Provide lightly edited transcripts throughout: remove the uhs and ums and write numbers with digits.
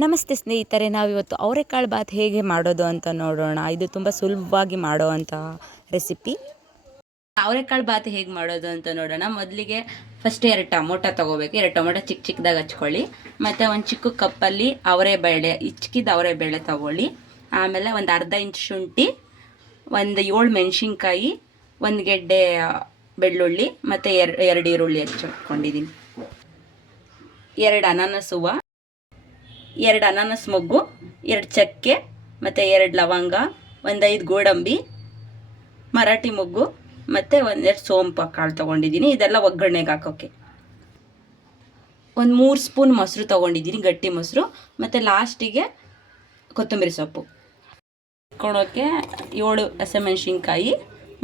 ನಮಸ್ತೆ ಸ್ನೇಹಿತರೆ, ನಾವಿವತ್ತು ಅವರೆಕಾಳು ಬಾತ್ ಹೇಗೆ ಮಾಡೋದು ಅಂತ ನೋಡೋಣ. ಇದು ತುಂಬ ಸುಲಭವಾಗಿ ಮಾಡುವಂಥ ರೆಸಿಪಿ. ಅವರೆಕಾಳು ಬಾತ್ ಹೇಗೆ ಮಾಡೋದು ಅಂತ ನೋಡೋಣ. ಮೊದಲಿಗೆ ಫಸ್ಟ್ 2 ಟೊಮೊಟೊ ತೊಗೋಬೇಕು. 2 ಟೊಮೊಟೊ ಚಿಕ್ಕ ಚಿಕ್ಕದಾಗಿ ಹಚ್ಕೊಳ್ಳಿ. ಮತ್ತು ಒಂದು ಚಿಕ್ಕ ಕಪ್ಪಲ್ಲಿ ಚಿಕ್ಕಿದ ಅವರೆಬೇಳೆ ತೊಗೊಳ್ಳಿ. ಆಮೇಲೆ ಒಂದು ಅರ್ಧ ಇಂಚ್ ಶುಂಠಿ, ಒಂದು 7 ಮೆಣಸಿನ್ಕಾಯಿ, 1 ಗೆಡ್ಡೆ ಬೆಳ್ಳುಳ್ಳಿ, ಮತ್ತು 2 ಈರುಳ್ಳಿ ಹಚ್ಕೊಂಡಿದ್ದೀನಿ. 2 ಅನಾನಸ್ ಹೂವು, 2 ಅನಾನಸ್ ಮೊಗ್ಗು, 2 ಚಕ್ಕೆ, ಮತ್ತು 2 ಲವಂಗ, ಒಂದು 5 ಗೋಡಂಬಿ, ಮರಾಠಿ ಮೊಗ್ಗು, ಮತ್ತು 1 ಸೋಂಪು ಕಾಳು ತೊಗೊಂಡಿದ್ದೀನಿ. ಇದೆಲ್ಲ ಒಗ್ಗರಣೆಗೆ ಹಾಕೋಕ್ಕೆ. ಒಂದು 3 ಸ್ಪೂನ್ ಮೊಸರು ತೊಗೊಂಡಿದ್ದೀನಿ, ಗಟ್ಟಿ ಮೊಸರು. ಮತ್ತು ಲಾಸ್ಟಿಗೆ ಕೊತ್ತಂಬರಿ ಸೊಪ್ಪು ಇಟ್ಕೊಳೋಕ್ಕೆ 7 ಹಸಿಮೆಣ್ಸಿನ್ಕಾಯಿ,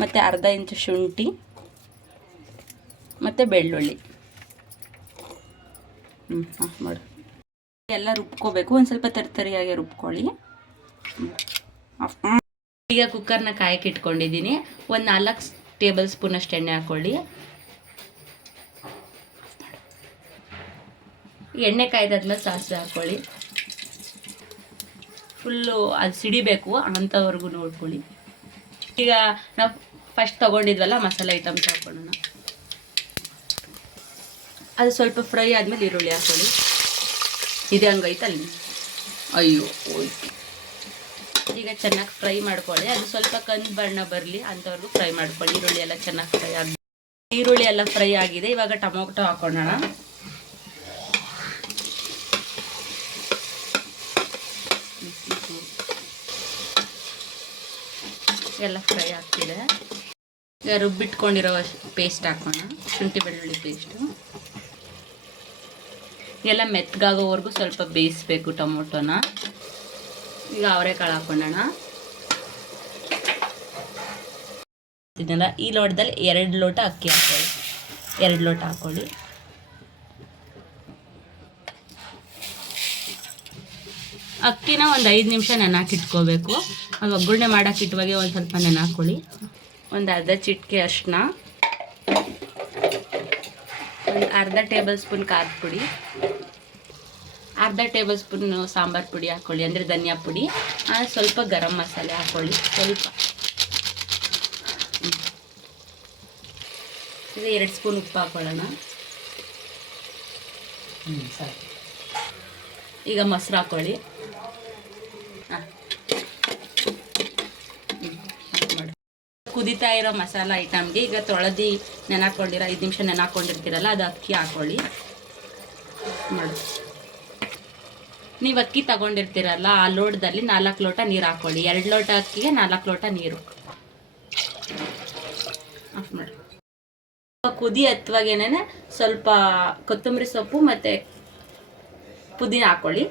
ಮತ್ತು ಅರ್ಧ ಇಂಚು ಶುಂಠಿ, ಮತ್ತು ಬೆಳ್ಳುಳ್ಳಿ. ಮಾಡು ಎಲ್ಲ ರುಬ್ಕೋಬೇಕು. ಒಂದು ಸ್ವಲ್ಪ ತರಿಯಾಗಿ ರುಬ್ಕೊಳ್ಳಿ. ಈಗ ಕುಕ್ಕರ್ನ ಕಾಯಕ್ಕೆ ಇಟ್ಕೊಂಡಿದ್ದೀನಿ. ಒಂದು 4 ಟೇಬಲ್ ಸ್ಪೂನ್ ಅಷ್ಟು ಎಣ್ಣೆ ಹಾಕ್ಕೊಳ್ಳಿ. ಎಣ್ಣೆ ಕಾಯ್ದಾದ್ಮೇಲೆ ಸಾಸಿವೆ ಹಾಕ್ಕೊಳ್ಳಿ. ಫುಲ್ಲು ಅದು ಸಿಡಿಬೇಕು ಅಂಥವ್ರಿಗೂ ನೋಡ್ಕೊಳ್ಳಿ. ಈಗ ನಾವು ಫಸ್ಟ್ ತೊಗೊಂಡಿದ್ವಲ್ಲ ಮಸಾಲೆ ಐಟಮ್ಸ್ ಹಾಕೊಳ್ಳೋಣ. ಅದು ಸ್ವಲ್ಪ ಫ್ರೈ ಆದಮೇಲೆ ಈರುಳ್ಳಿ ಹಾಕ್ಕೊಳ್ಳಿ. ಇದು ಹಂಗೈತಲ್ಲಿ, ಅಯ್ಯೋ ಹೋಯ್ತು. ಈಗ ಚೆನ್ನಾಗಿ ಫ್ರೈ ಮಾಡ್ಕೊಳ್ಳಿ. ಅದು ಸ್ವಲ್ಪ ಕಂದು ಬಣ್ಣ ಬರಲಿ ಅಂಥವ್ರಿಗೂ ಫ್ರೈ ಮಾಡ್ಕೊಳ್ಳಿ. ಈರುಳ್ಳಿ ಎಲ್ಲ ಚೆನ್ನಾಗಿ ಫ್ರೈ ಆಗಿ, ಈರುಳ್ಳಿ ಎಲ್ಲ ಫ್ರೈ ಆಗಿದೆ. ಇವಾಗ ಟೊಮೊಟೊ ಹಾಕೊಳ್ಳೋಣ. ಎಲ್ಲ ಫ್ರೈ ಆಗ್ತಿದೆ. ಈಗ ರುಬ್ಬಿಟ್ಕೊಂಡಿರೋ ಪೇಸ್ಟ್ ಹಾಕೋಣ, ಶುಂಠಿ ಬೆಳ್ಳುಳ್ಳಿ ಪೇಸ್ಟು. ಎಲ್ಲ ಮೆತ್ತಗಾಗೋವರೆಗೂ ಸ್ವಲ್ಪ ಬೇಯಿಸ್ಬೇಕು ಟೊಮೊಟೊನ. ಈಗ ಅವರೆಕಾಳು ಹಾಕೊಳ್ಳೋಣ. ಇದೆಲ್ಲ ಈ ಲೋಟದಲ್ಲಿ 2 ಲೋಟ ಅಕ್ಕಿ ಹಾಕೊಳ್ಳಿ. 2 ಲೋಟ ಹಾಕ್ಕೊಳ್ಳಿ. ಅಕ್ಕಿನ ಒಂದು 5 ನಿಮಿಷ ನೆನಾಕಿಟ್ಕೋಬೇಕು. ಅದು ಒಗ್ಗರಣೆ ಮಾಡೋಕೆ ಇಟ್ಟುವಾಗೆ ಒಂದು ಸ್ವಲ್ಪ ನೆನಾಕೊಳ್ಳಿ. ಒಂದು ಅರ್ಧ ಚಿಟಿಕೆ ಅರಿಶಿನ, ಒಂದು ಅರ್ಧ ಟೇಬಲ್ ಸ್ಪೂನ್ ಖಾರದ ಪುಡಿ, ಅರ್ಧ ಟೇಬಲ್ ಸ್ಪೂನ್ ಸಾಂಬಾರು ಪುಡಿ ಹಾಕ್ಕೊಳ್ಳಿ, ಅಂದರೆ ಧನಿಯಾ ಪುಡಿ. ಸ್ವಲ್ಪ ಗರಂ ಮಸಾಲೆ ಹಾಕ್ಕೊಳ್ಳಿ, ಸ್ವಲ್ಪ. ಈಗ 2 ಸ್ಪೂನ್ ಉಪ್ಪು ಹಾಕ್ಕೊಳ್ಳೋಣ. ಸಾಕು. ಈಗ ಮೊಸರು ಹಾಕ್ಕೊಳ್ಳಿ. ಕುದೀತಾ ಇರೋ ಮಸಾಲ ಐಟಮ್ಗೆ ಈಗ ತೊಳೆದು ನೆನಾಕೊಂಡಿರೋ 5 ನಿಮಿಷ ನೆನಾಕೊಂಡಿರ್ತೀರಲ್ಲ, ಅದು ಅಕ್ಕಿ ಹಾಕ್ಕೊಳ್ಳಿ. ಮಾಡಿ, ನೀವು ಅಕ್ಕಿ ತಗೊಂಡಿರ್ತೀರಲ್ಲ ಆ ಲೋಟದಲ್ಲಿ 4 ಲೋಟ ನೀರು ಹಾಕ್ಕೊಳ್ಳಿ. 2 ಲೋಟ ಅಕ್ಕಿಗೆ 4 ಲೋಟ ನೀರು. ಆಫ್ ಮಾಡಿ. ಕುದಿ ಹತ್ತುವಾಗೇನೆ ಸ್ವಲ್ಪ ಕೊತ್ತಂಬರಿ ಸೊಪ್ಪು ಮತ್ತು ಪುದೀನ ಹಾಕ್ಕೊಳ್ಳಿ,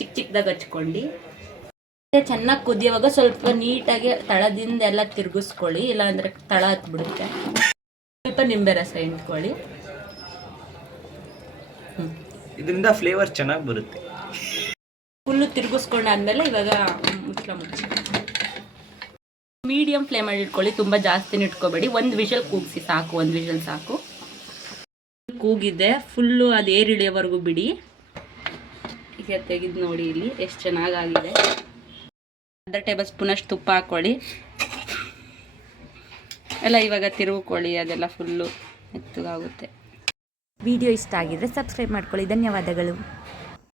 ಚಿಕ್ಕ ಚಿಕ್ಕದಾಗಿ ಹಚ್ಕೊಂಡು. ಚೆನ್ನಾಗಿ ಕುದಿಯುವಾಗ ಸ್ವಲ್ಪ ನೀಟಾಗಿ ತಳದಿಂದ ಎಲ್ಲ ತಿರುಗಿಸ್ಕೊಳ್ಳಿ, ಇಲ್ಲಾಂದರೆ ತಳ ಹತ್ಬಿಡುತ್ತೆ. ಸ್ವಲ್ಪ ನಿಂಬೆ ರಸ ಹಿಂಡ್ಕೊಳ್ಳಿ. ಇದರಿಂದ ಫ್ಲೇವರ್ ಚೆನ್ನಾಗಿ ಬರುತ್ತೆ. ಫುಲ್ಲು ತಿರುಗಿಸ್ಕೊಂಡಾದ್ಮೇಲೆ ಇವಾಗ ಮುಚ್ಚಿ ಮೀಡಿಯಮ್ ಫ್ಲೇಮಲ್ಲಿ ಇಟ್ಕೊಳ್ಳಿ. ತುಂಬ ಜಾಸ್ತಿನ ಇಟ್ಕೋಬೇಡಿ. 1 ವಿಷಲ್ ಕೂಗಿಸಿ ಸಾಕು. 1 ವಿಷಲ್ ಸಾಕು. ಕೂಗಿದೆ ಫುಲ್ಲು, ಅದು ಏರಿಳಿಯೋವರೆಗೂ ಬಿಡಿ. ಈಗ ತೆಗೆದು ನೋಡಿ ಇಲ್ಲಿ ಎಷ್ಟು ಚೆನ್ನಾಗಾಗಿದೆ. ಅರ್ಧ ಟೇಬಲ್ ಸ್ಪೂನಷ್ಟು ತುಪ್ಪ ಹಾಕ್ಕೊಳ್ಳಿ. ಎಲ್ಲ ಇವಾಗ ತಿರುಗಿಕೊಳ್ಳಿ, ಅದೆಲ್ಲ ಫುಲ್ಲು ಮೆತ್ತಗಾಗುತ್ತೆ. ವಿಡಿಯೋ ಇಷ್ಟ ಆಗಿದ್ರೆ ಸಬ್ಸ್ಕ್ರೈಬ್ ಮಾಡ್ಕೊಳ್ಳಿ. ಧನ್ಯವಾದಗಳು.